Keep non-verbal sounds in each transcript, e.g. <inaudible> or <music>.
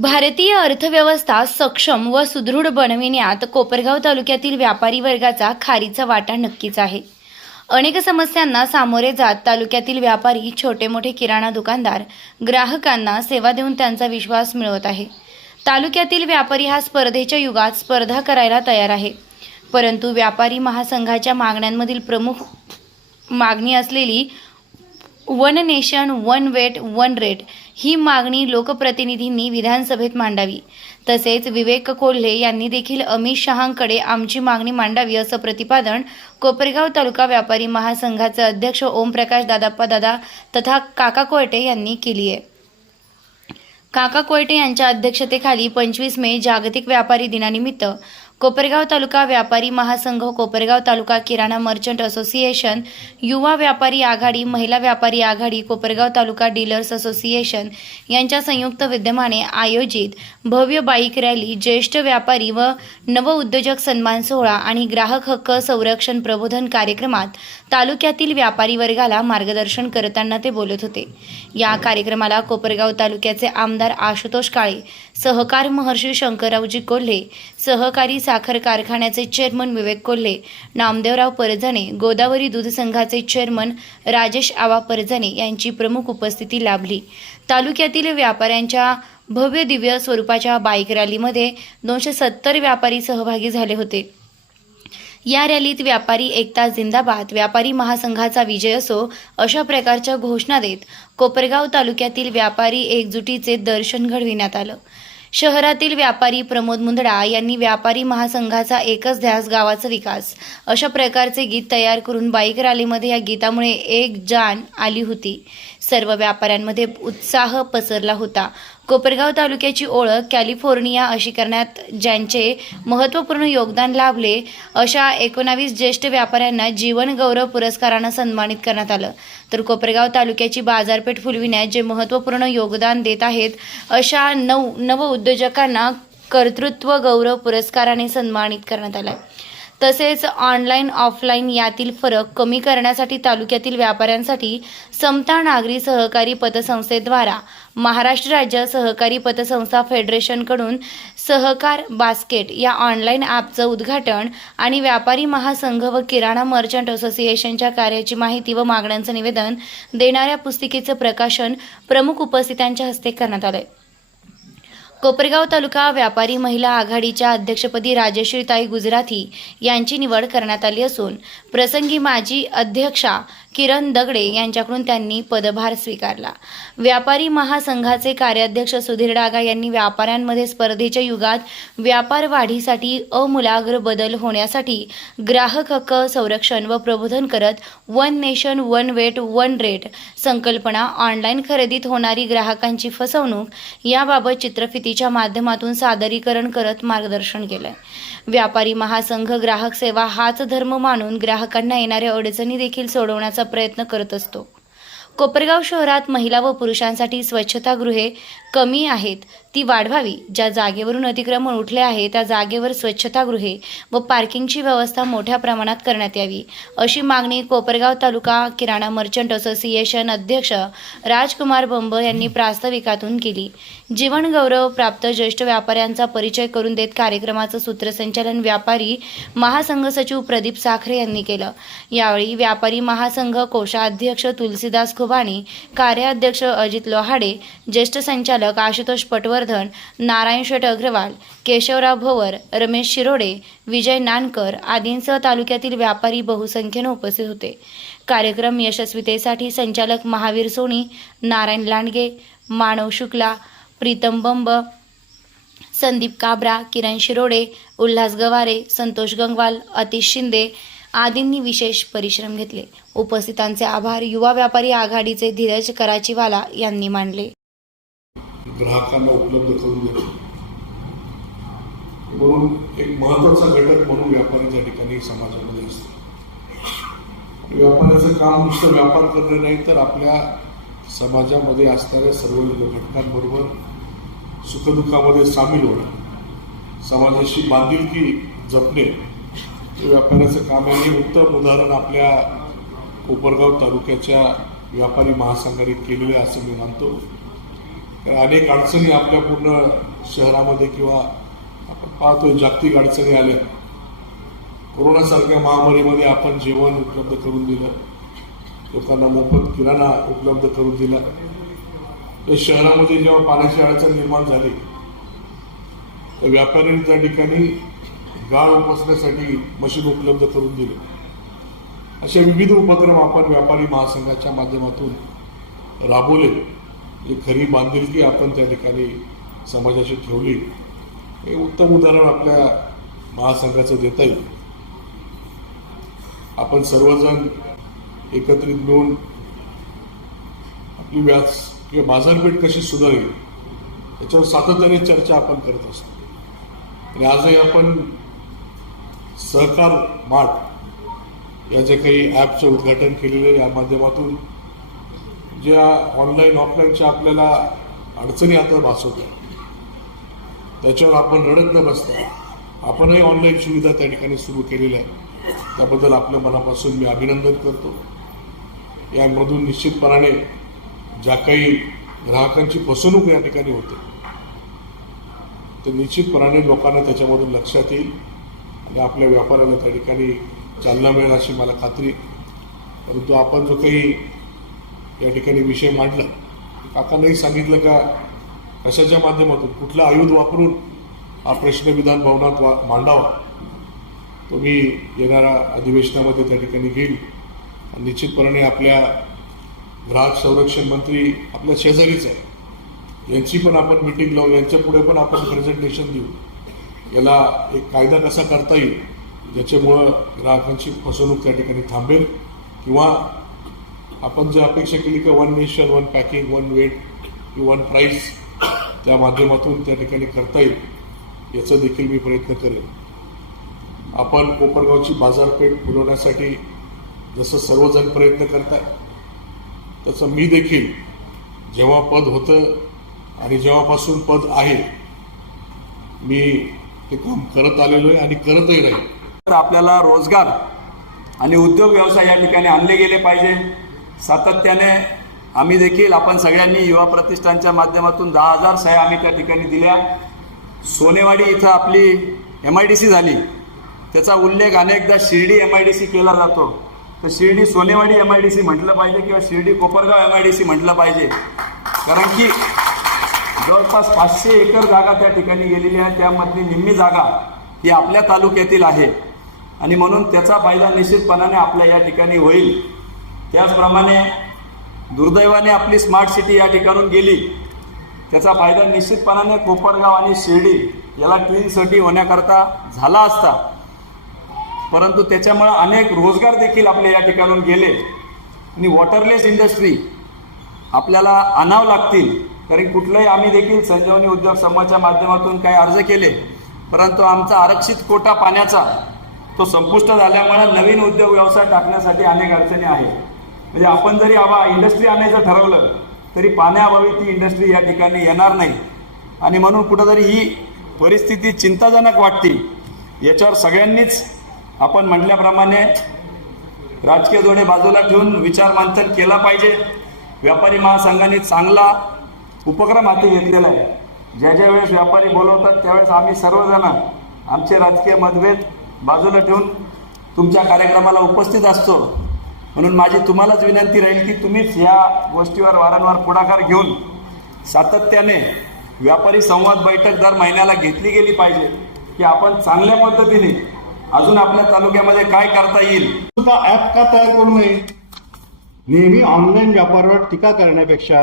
भारतीय अर्थव्यवस्था सक्षम व सुदृढ बनविण्यात कोपरगाव तालुक्यातील व्यापारी वर्गाचा खारीचा वाटा नक्कीच आहे. अनेक समस्यांना सामोरे जात तालुक्यातील व्यापारी छोटे मोठे किराणा दुकानदार ग्राहकांना सेवा देऊन त्यांचा विश्वास मिळवत आहे. तालुक्यातील व्यापारी हा स्पर्धेच्या युगात स्पर्धा करायला तयार आहे. परंतु व्यापारी महासंघाच्या मागण्यांमधील प्रमुख मागणी असलेली one nation one weight one rate ही मागणी लोकप्रतिनिधींनी विधानसभेत मांडावी. तसेच विवेक कोल्हे यांनी देखील अमित शहांकडे आमची मागणी मांडावी असं प्रतिपादन कोपरगाव तालुका व्यापारी महासंघाचे अध्यक्ष ओमप्रकाश दादाप्पा दादा तथा काका कोयटे यांनी केली आहे. काका कोयटे यांच्या अध्यक्षतेखाली पंचवीस मे जागतिक व्यापारी दिनानिमित्त कोपरगाव तालुका व्यापारी महासंघ कोपरगाव तालुका किराणा मर्चंट असोसिएशन युवा व्यापारी आघाडी महिला व्यापारी आघाडी कोपरगाव तालुका डीलर्स असोसिएशन यांच्या संयुक्त विद्यमाने आयोजित भव्य बाईक रॅली ज्येष्ठ व्यापारी व नवउद्योजक सन्मान सोहळा आणि ग्राहक हक्क संरक्षण प्रबोधन कार्यक्रमात तालुक्यातील व्यापारी वर्गाला मार्गदर्शन करताना ते बोलत होते. या कार्यक्रमाला कोपरगाव तालुक्याचे आमदार आशुतोष काळे सहकार महर्षी शंकररावजी कोल्हे सहकारी साखर कारखान्याचे चेअरमन विवेक कोल्हे नामदेवराव परजणे गोदावरी दूध संघाचे चेअरमन राजेश आवा परजणे यांची प्रमुख उपस्थिती लाभली. तालुक्यातील व्यापाऱ्यांच्या भव्य दिव्य स्वरूपाच्या बाईक रॅलीमध्ये दोनशे सत्तर व्यापारी सहभागी झाले होते. या रॅलीत व्यापारी एकता जिंदाबाद व्यापारी महासंघाचा विजय असो अशा प्रकारच्या घोषणा देत कोपरगाव तालुक्यातील व्यापारी एकजुटीचे दर्शन घडविण्यात आलं. शहरातील व्यापारी प्रमोद मुंदडा यांनी व्यापारी महासंघाचा एकच ध्यास गावाचा विकास. अशा प्रकारचे गीत तयार करून बाईक रॅलीमध्ये या गीतामुळे एक जान आली होती. सर्व व्यापाऱ्यांमध्ये उत्साह पसरला होता. कोपरगाव तालुक्याची ओळख कॅलिफोर्निया अशी करण्यात ज्यांचे महत्त्वपूर्ण योगदान लाभले अशा एकोणावीस ज्येष्ठ व्यापाऱ्यांना जीवन गौरव पुरस्कारानं सन्मानित करण्यात आलं. तर कोपरगाव तालुक्याची बाजारपेठ फुलविण्यात जे महत्त्वपूर्ण योगदान देत आहेत अशा नऊ नवउद्योजकांना कर्तृत्व गौरव पुरस्काराने सन्मानित करण्यात आलं आहे तसेच ऑनलाईन ऑफलाईन यातील फरक कमी करण्यासाठी तालुक्यातील व्यापाऱ्यांसाठी समता नागरी सहकारी पतसंस्थेद्वारा महाराष्ट्र राज्य सहकारी पतसंस्था फेडरेशनकडून सहकार बास्केट या ऑनलाईन ॲपचं उद्घाटन आणि व्यापारी महासंघ व किराणा मर्चंट असोसिएशनच्या कार्याची माहिती व मागण्यांचं निवेदन देणाऱ्या पुस्तिकेचं प्रकाशन प्रमुख उपस्थितांच्या हस्ते करण्यात आलंय. कोपरगाव तालुका व्यापारी महिला आघाडीच्या अध्यक्षपदी राजश्रीताई गुजराथी यांची निवड करण्यात आली असून प्रसंगी माजी अध्यक्षा किरण दगडे यांच्याकडून त्यांनी पदभार स्वीकारला. व्यापारी महासंघाचे कार्याध्यक्ष सुधीर डागा यांनी व्यापाऱ्यांमध्ये स्पर्धेच्या युगात व्यापार वाढीसाठी अमूलाग्र बदल होण्यासाठी ग्राहक हक्क संरक्षण व प्रबोधन करत one nation one weight one rate संकल्पना ऑनलाईन खरेदीत होणारी ग्राहकांची फसवणूक याबाबत चित्रफितीच्या माध्यमातून सादरीकरण करत मार्गदर्शन केलं. व्यापारी महासंघ ग्राहक सेवा हाच धर्म मानून ग्राहकांना येणाऱ्या अडचणी देखील सोडवण्याचा प्रयत्न करत असतो. कोपरगाव शहरात महिला व पुरुषांसाठी स्वच्छतागृहे कमी आहेत ती वाढवावी. ज्या जागेवरून अतिक्रमण उठले आहे त्या जागेवर स्वच्छतागृहे व पार्किंगची व्यवस्था मोठ्या प्रमाणात करण्यात यावी. अशी मागणी कोपरगाव तालुका किराणा मर्चंट असोसिएशन अध्यक्ष राजकुमार बंब यांनी प्रास्ताविकातून केली. जीवन गौरव प्राप्त ज्येष्ठ व्यापाऱ्यांचा परिचय करून देत कार्यक्रमाचं सूत्रसंचालन व्यापारी महासंघ सचिव प्रदीप साखरे यांनी केलं. यावेळी व्यापारी महासंघ कोषाध्यक्ष तुलसीदास खुबाणी कार्याध्यक्ष अजित लोहाडे ज्येष्ठ संचालक आशुतोष पटवर्धन नारायण शेठ अग्रवाल केशवराव भोवर रमेश शिरोडे विजय नानकर आदींसह तालुक्यातील व्यापारी बहुसंख्येनं उपस्थित होते. कार्यक्रम यशस्वीतेसाठी संचालक महावीर सोनी नारायण लांडगे मानव शुक्ला प्रीतम बंब संदीप काबरा किरण शिरोडे उल्हास गवारे संतोष गंगवाल अतिश शिंदे आदींनी विशेष परिश्रम घेतले. उपस्थितांचे आभार युवा व्यापारी आघाडीचे धीरज कराचीवाला यांनी मानले. ग्राहकांना उपलब्ध करून देणं. म्हणून एक महत्त्वाचा घटक म्हणून व्यापारी त्या ठिकाणी समाजामध्ये असतो व्यापाऱ्याचं काम नुसतं व्यापार करणे नाही तर आपल्या समाजामध्ये असणाऱ्या सर्व घटकांबरोबर सुखदुःखामध्ये सामील होणं. समाजाशी बांधिलकी जपणे हे व्यापाऱ्याचं काम आहे. हे उत्तम उदाहरण आपल्या कोपरगाव तालुक्याच्या व्यापारी महासंघाने केलेले असं मी मानतो. कारण अनेक अडचणी आपल्या पूर्ण शहरामध्ये किंवा आपण पाहतोय जागतिक अडचणी आल्या. कोरोनासारख्या महामारीमध्ये आपण जेवण उपलब्ध करून दिलं. लोकांना मोफत किराणा उपलब्ध करून दिला. तर शहरामध्ये जेव्हा पाण्याची अडचण निर्माण झाली तर व्यापाऱ्यांनी त्या ठिकाणी गाळ उपसण्यासाठी मशीन उपलब्ध करून दिले. असे विविध उपक्रम आपण व्यापारी महासंघाच्या माध्यमातून राबवले. ही खरी बांधिलकी आपण त्या ठिकाणी समाजाशी ठेवली. हे उत्तम उदाहरण आपल्या महासंघाचं देता येईल. आपण सर्वजण एकत्रित मिळून आपली व्याज किंवा बाजारपेठ कशी सुधारेल याच्यावर सातत्याने चर्चा आपण करत असतो. आणि आजही आपण सहकार मार्ट या जे काही ॲपचं उद्घाटन केलेलं या माध्यमातून ज्या ऑनलाईन ऑफलाईनच्या आपल्याला अडचणी आता भासवत्या. त्याच्यावर आपण रडत न बसता आपणही ऑनलाईन सुविधा त्या ठिकाणी सुरू केलेल्या आहेत. त्याबद्दल आपल्या मनापासून मी अभिनंदन करतो. यामधून निश्चितपणाने ज्या काही ग्राहकांची फसवणूक या ठिकाणी होते तर निश्चितपणाने लोकांना त्याच्यामधून लक्षात येईल आणि आपल्या व्यापाराला त्या ठिकाणी चालना मिळेल अशी मला खात्री परंतु आपण जो काही या ठिकाणी विषय मांडला. काकांनाही सांगितलं का कशाच्या माध्यमातून कुठलं आयुध वापरून हा प्रश्न विधान भवनात वा मांडावा? तो मी येणाऱ्या अधिवेशनामध्ये त्या ठिकाणी घेईल आणि आपल्या ग्राहक संरक्षण मंत्री आपल्या शेजारीच आहे. यांची पण आपण मिटिंग लावू यांच्या पुढे पण आपण प्रेझेंटेशन देऊ. याला एक कायदा कसा करता येईल ज्याच्यामुळं ग्राहकांची फसवणूक त्या ठिकाणी थांबेल किंवा आपण जे अपेक्षा केली की one nation one packing one weight one price त्या माध्यमातून त्या ठिकाणी करता येईल याचा देखील मी प्रयत्न करेन. आपण कोपरगावची बाजारपेठ फुलवण्यासाठी जसं सर्वजण प्रयत्न करताय तसं मी देखील जेव्हा पद होतं आणि जेव्हापासून पद आहे मी ते काम करत आलेलो आहे आणि करतही राहील तर आपल्याला रोजगार आणि उद्योग व्यवसाय या ठिकाणी आणले गेले पाहिजे. सातत्याने आम्ही देखील आपण सगळ्यांनी युवा प्रतिष्ठानच्या माध्यमातून दहा हजार सह्या आम्ही त्या ठिकाणी दिल्या. सोनेवाडी इथं आपली एम आय डी सी झाली. त्याचा उल्लेख अनेकदा Shirdi M I D C केला जातो. तर Shirdi Sonewadi M I D C म्हटलं पाहिजे किंवा Shirdi Kopargaon M I D C म्हटलं पाहिजे. कारण की जवळपास पाचशे एकर जागा त्या ठिकाणी गेलेली आहे. त्यामधली निम्मी जागा ही आपल्या तालुक्यातील आहे. आणि म्हणून त्याचा फायदा निश्चितपणाने आपल्या या ठिकाणी होईल. त्याचप्रमाणे दुर्दैवाने आपली स्मार्ट सिटी या ठिकाणून गेली. त्याचा फायदा निश्चितपणाने कोपरगाव आणि शिर्डी याला ट्विन सिटी होण्याकरता झाला असता. परंतु त्याच्यामुळं अनेक रोजगार देखील आपले या ठिकाणून गेले. आणि वॉटरलेस इंडस्ट्री आपल्याला आणावं लागतील. कारण कुठलंही आम्ही देखील संजीवनी उद्योग समूहाच्या माध्यमातून काही अर्ज केले. परंतु आमचा आरक्षित कोटा पाण्याचा तो संपुष्ट झाल्यामुळे नवीन उद्योग व्यवसाय टाकण्यासाठी अनेक अडचणी आहेत. म्हणजे आपण जरी आवा इंडस्ट्री आणायचं ठरवलं तरी पाण्याअभावी ती इंडस्ट्री या ठिकाणी येणार नाही. आणि म्हणून कुठंतरी ही परिस्थिती चिंताजनक वाटते. याच्यावर सगळ्यांनीच आपण म्हटल्याप्रमाणे राजकीय जोडे बाजूला ठेवून विचार मंथन केला पाहिजे. व्यापारी महासंघाने चांगला उपक्रम हाती घेतलेला आहे. ज्या ज्या वेळेस व्यापारी बोलवतात त्यावेळेस आम्ही सर्वजण आमचे राजकीय मतभेद बाजूला ठेवून तुमच्या कार्यक्रमाला उपस्थित असतो. म्हणून माझी तुम्हालाच विनंती राहील की तुम्हीच ह्या गोष्टीवर वारंवार पुढाकार घेऊन सातत्याने व्यापारी संवाद बैठक दर महिन्याला घेतली गेली पाहिजे की आपण चांगल्या पद्धतीने अजून आपल्या तालुक्यामध्ये काय करता येईल. सुद्धा ऍप का तयार करू नये? नेहमी ऑनलाईन व्यापारावर टीका करण्यापेक्षा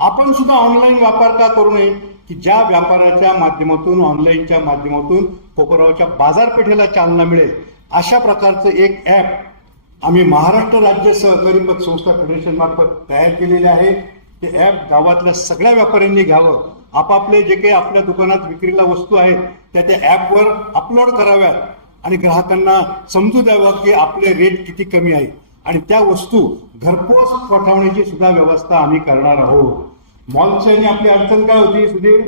आपण सुद्धा ऑनलाईन व्यापार का करू नये? की ज्या व्यापाराच्या माध्यमातून ऑनलाईनच्या माध्यमातून कोपरावच्या बाजारपेठेला चालना मिळेल अशा प्रकारचं एक ऍप आम्ही महाराष्ट्र राज्य सहकारी पतसंस्था फेडरेशन मार्फत तयार केलेले आहे. ते ऍप गावातल्या सगळ्या व्यापाऱ्यांनी घ्यावं. आपापले जे काही आपल्या दुकानात विक्रीला वस्तू आहेत त्या त्या ऍपवर अपलोड कराव्यात आणि ग्राहकांना समजू द्यावं की आपले रेट किती कमी आहे. आणि त्या वस्तू घरपोच पाठवण्याची सुद्धा व्यवस्था आम्ही करणार आहोत. मॉलची आपली अडचण काय होती सुधीर?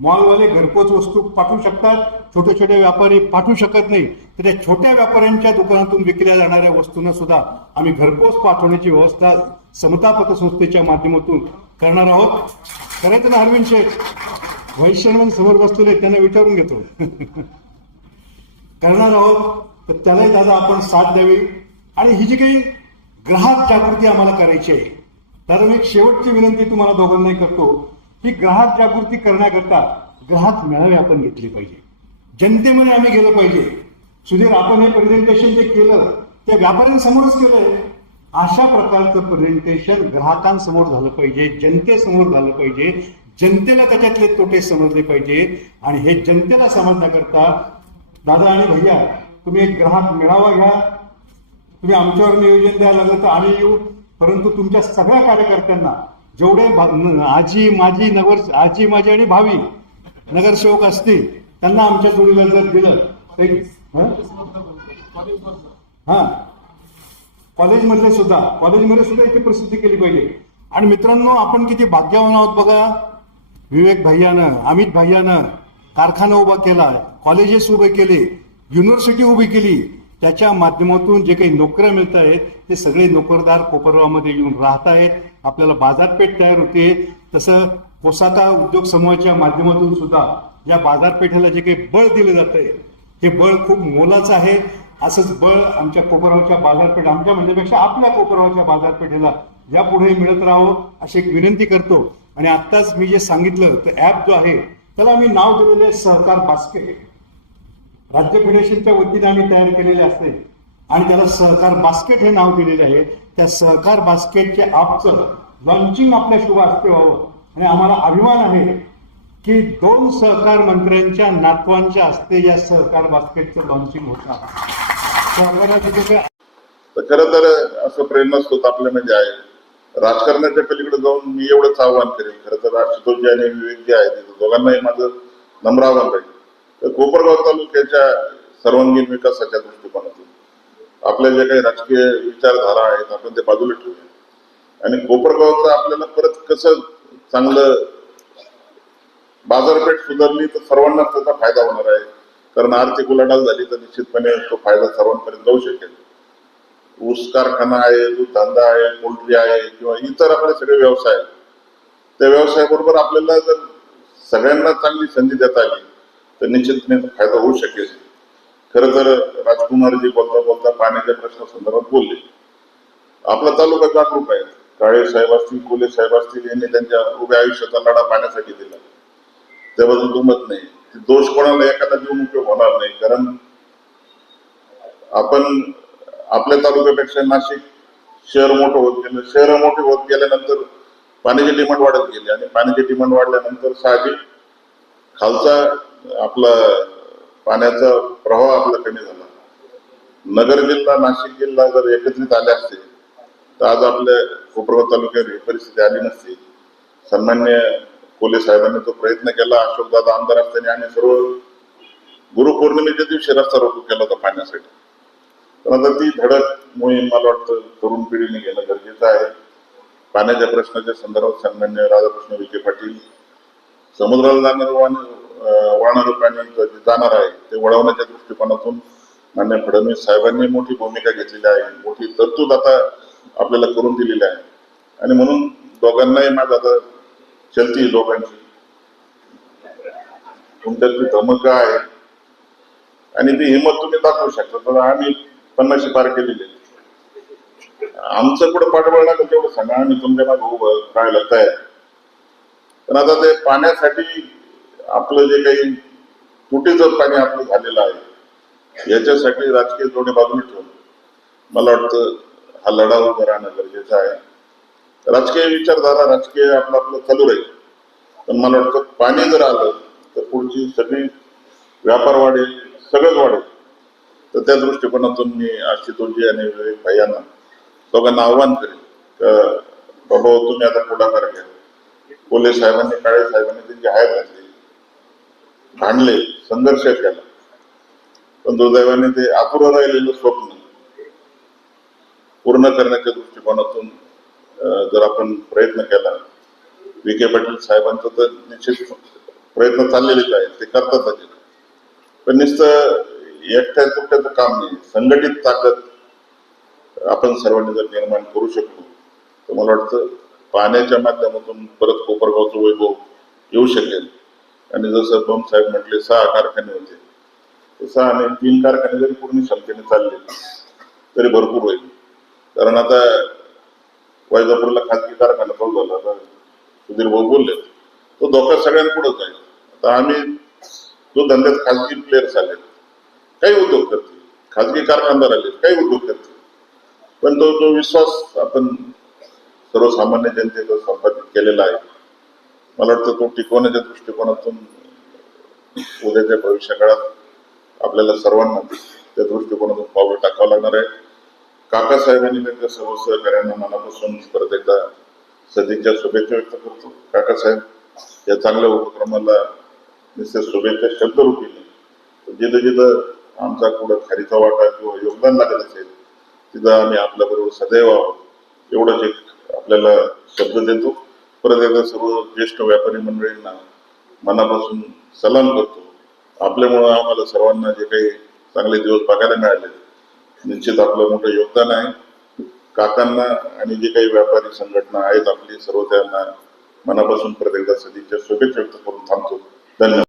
मॉलवाले घरपोच वस्तू पाठवू शकतात छोटे छोटे व्यापारी पाठवू शकत नाही. तर त्या छोट्या व्यापाऱ्यांच्या दुकानातून विकल्या जाणाऱ्या वस्तूंना सुद्धा आम्ही घरपोच पाठवण्याची व्यवस्था समता पतसंस्थेच्या माध्यमातून करणार आहोत. करायचं ना अरविंद शेख वैश्य समोर बसलेले त्यांना विचारून घेतो. <laughs> करणार आहोत तर त्यालाही दादा आपण साथ द्यावी. आणि ही जी काही ग्राहक जागृती आम्हाला करायची आहे दादा मी एक शेवटची विनंती तुम्हाला दोघांनाही करतो की ग्राहक जागृती करण्याकरता ग्राहक मेळावे आपण घेतले पाहिजे. जनतेमध्ये आम्ही गेलं पाहिजे. सुधीर आपण हे प्रेझेंटेशन जे केलं त्या व्यापाऱ्यांसमोरच केलंय. अशा प्रकारचं प्रेझेंटेशन ग्राहकांसमोर झालं पाहिजे जनतेसमोर झालं पाहिजे. जनतेला त्याच्यातले तोटे समजले पाहिजे. आणि हे जनतेला समजण्याकरता दादा आणि भैया तुम्ही एक ग्राहक मेळावा घ्या. तुम्ही आमच्यावर नियोजन द्यायला लागलं तर आम्ही येऊ. परंतु तुमच्या सगळ्या कार्यकर्त्यांना जेवढे न- आजी माझी नगर आजी माझी आणि भावी नगरसेवक असतील त्यांना आमच्या जोडीला जर दिलं तर हं? हा. कॉलेजमधले सुद्धा. कॉलेजमध्ये सुद्धा इथे प्रसिद्धी केली पाहिजे. आणि मित्रांनो आपण किती भाग्यवान आहोत बघा. विवेक भैयानं अमित भैयानं कारखाना उभा केला कॉलेजेस उभे केले युनिव्हर्सिटी उभी केली. त्याच्या माध्यमातून जे काही नोकऱ्या मिळत आहेत ते सगळे नोकरदार कोपरगावमध्ये येऊन राहत आहेत आपल्याला बाजारपेठ तयार होते. तसं पोसाका उद्योग समूहाच्या माध्यमातून सुद्धा या बाजारपेठेला जे काही बळ दिलं जात आहे हे बळ खूप मोलाचं आहे. असंच बळ आमच्या कोपरगावच्या बाजारपेठ आमच्या म्हणण्यापेक्षा आपल्या कोपरगावच्या बाजारपेठेला यापुढे मिळत राहावं अशी एक विनंती करतो. आणि आत्ताच मी जे सांगितलं तर ऍप जो आहे त्याला आम्ही नाव दिलेलं आहे सहकार बास्केट राज्य फेडरेशनच्या वतीने आम्ही तयार केलेले असते. आणि त्याला सहकार बास्केट हे नाव दिलेले आहे. त्या सहकार बास्केटच्या ॲपचं लॉन्चिंग आपल्या शुभ असते व्हावं. आणि आम्हाला अभिमान आहे की दोन सहकार मंत्र्यांच्या नातवांच्या हस्ते या सहकार बास्केटचं लॉन्चिंग होत तर खरं तर असं प्रेरणास्रोत म्हणजे आहे. राजकारणाच्या पलीकडे जाऊन मी एवढंच आव्हान करेन. खरं तर आशुतोषजी आणि विवेक जे आहेत दोघांनाही माझं नम्र आव्हान राहील. तर कोपरगाव तालुक्याच्या सर्वांगीण विकासाच्या दृष्टिकोनातून आपल्या जे काही राजकीय विचारधारा आहेत आपण ते बाजूला ठेवूया. आणि कोपरगावचं आपल्याला परत कसं चांगलं बाजारपेठ सुधारली तर सर्वांनाच त्याचा फायदा होणार आहे. कारण आर्थिक उलाढाल झाली तर निश्चितपणे तो फायदा सर्वांपर्यंत जाऊ शकेल. ऊस कारखाना आहे दूध धंदा आहे पोल्ट्री आहे किंवा इतर आपले सगळे व्यवसाय. आहेत. त्या व्यवसायाबरोबर आपल्याला जर सगळ्यांना चांगली संधी देता आली तर निश्चितपणे तो फायदा होऊ शकेल. खरं तर राजकुमारजी बोलता बोलता पाण्याच्या प्रश्नासंदर्भात बोलले. आपला तालुका जागरूक आहे. काळे साहेब असतील कोले साहेब असतील यांनी त्यांच्या उभ्या आयुष्याचा लढा पाण्यासाठी दिला. त्याबद्दल दुमत नाही. दोष कोणाला एखादा देऊन उपयोग होणार नाही. कारण आपण आपल्या तालुक्यापेक्षा नाशिक शहर मोठं होत गेलं. शहर मोठे होत गेल्यानंतर पाण्याची डिमांड वाढत गेली आणि पाण्याची डिमांड वाढल्यानंतर साहजिक खालचा आपला पाण्याचा प्रवाह आपला कमी झाला. नगर जिल्हा नाशिक जिल्हा जर एकत्रित आले असते तर आज आपल्या कोपरगाव तालुक्यात ही परिस्थिती आली नसती. सन्मान्य कोले साहेबांनी तो प्रयत्न केला. अशोकदादा आमदार असताना आणि सर्व गुरुपौर्णिमेच्या दिवशी रस्ता रोको केला होता पाण्यासाठी. पण आता ती धडक मोहीम मला वाटतं तरुण पिढीने घेणं गरजेचं आहे. पाण्याच्या प्रश्नाच्या संदर्भात सन्मान्य राधाकृष्ण विखे पाटील समुद्राला जाणार वाहन वाहणारं पाणी जाणार आहे ते वळवण्याच्या दृष्टिकोनातून मान्य फडणवीस साहेबांनी मोठी भूमिका घेतलेली आहे. मोठी तरतूद आता आपल्याला करून दिलेली आहे. आणि म्हणून दोघांनाही माझं आता चलती लोकांची तुमच्यातली धमक आहे. आणि ती हिंमत तुम्ही दाखवू शकता. तर आम्ही पन्नाशी पार केलेली आमचं कुठं पाठबळ लागेल तेवढं सांगा. आम्ही तुमच्या मागे उभं राहायला तयार पण आता ते पाण्यासाठी आपलं जे काही तुटीचं पाणी आपलं झालेलं आहे याच्यासाठी राजकीय जोडे बाजूला ठेवून मला वाटतं हा लढा उभा राहणं गरजेचं आहे. राजकीय विचारधारा राजकीय आपलं आपलं चालू राहील पण मला वाटतं पाणी जर आलं तर पुढची सगळी व्यापार वाढेल सगळंच वाढेल. तर त्या दृष्टिकोनातून मी आशुतोषजी आणि विवेक भाईयांना दोघांना आव्हान करेन. का बाबा तुम्ही आता पुढाकार घ्या. कोले साहेबांनी काळे साहेबांनी त्यांची हायर घातली. भांडले संघर्ष केला. पण दुर्दैवाने ते अपुरं राहिलेलं स्वप्न पूर्ण करण्याच्या दृष्टिकोनातून जर आपण प्रयत्न केला विखे पाटील साहेबांचं तर निश्चित प्रयत्न चाललेलेच आहे ते करतातच आहे. पण नुसतं एकट्या दुकट्याचं काम नाही. संघटित ताकद आपण सर्वांनी जर निर्माण करू शकलो तर मला वाटतं पाण्याच्या माध्यमातून परत कोपरगावचं वैभव येऊ शकेल. आणि जसं बम साहेब म्हटले सहा कारखाने होते. सहा आणि तीन कारखाने जरी पूर्ण क्षमतेने चालले तरी भरपूर होईल. कारण आता वैजापूरला खाजगी कारखाना चालू झाला सुधीर भाऊ बोलले तो धोका सगळ्यांपुढे जाईल. आता आम्ही जो धंद्यात खाजगी प्लेयर्स आले काही उद्योग करतील. खाजगी कारखानदार आले काही उद्योग करतील. पण तो जो विश्वास आपण सर्वसामान्य जनतेचा संपादित केलेला आहे. मला वाटतं तो टिकवण्याच्या दृष्टिकोनातून उद्याच्या भविष्य काळात आपल्याला सर्वांना त्या दृष्टिकोनातून पावलं टाकावं लागणार आहे. काकासाहेबांनी त्यांच्या सर्व सहकार्यांना मनापासून परत एकदा सदिच्छा शुभेच्छा व्यक्त करतो. काकासाहेब या चांगल्या उपक्रमाला निश्चित शुभेच्छा शब्दरूपीने जिथं जिथं आमचा कुठं खारीचा वाटा किंवा योगदान लागत असेल तिथं आम्ही आपल्याबरोबर सदैव आहोत. एवढंच एक आपल्याला शब्द देतो. परत एकदा सर्व ज्येष्ठ व्यापारी मंडळींना मनापासून सलाम करतो. आपल्यामुळं आम्हाला सर्वांना जे काही चांगले दिवस बघायला मिळाले निश्चित आपलं मोठं योगदान आहे. काकांना आणि जे काही व्यापारी संघटना आहेत आपली सर्व त्यांना मनापासून प्रत्येकदा एकदा सदिच्छा शुभेच्छा व्यक्त करून थांबतो. धन्यवाद.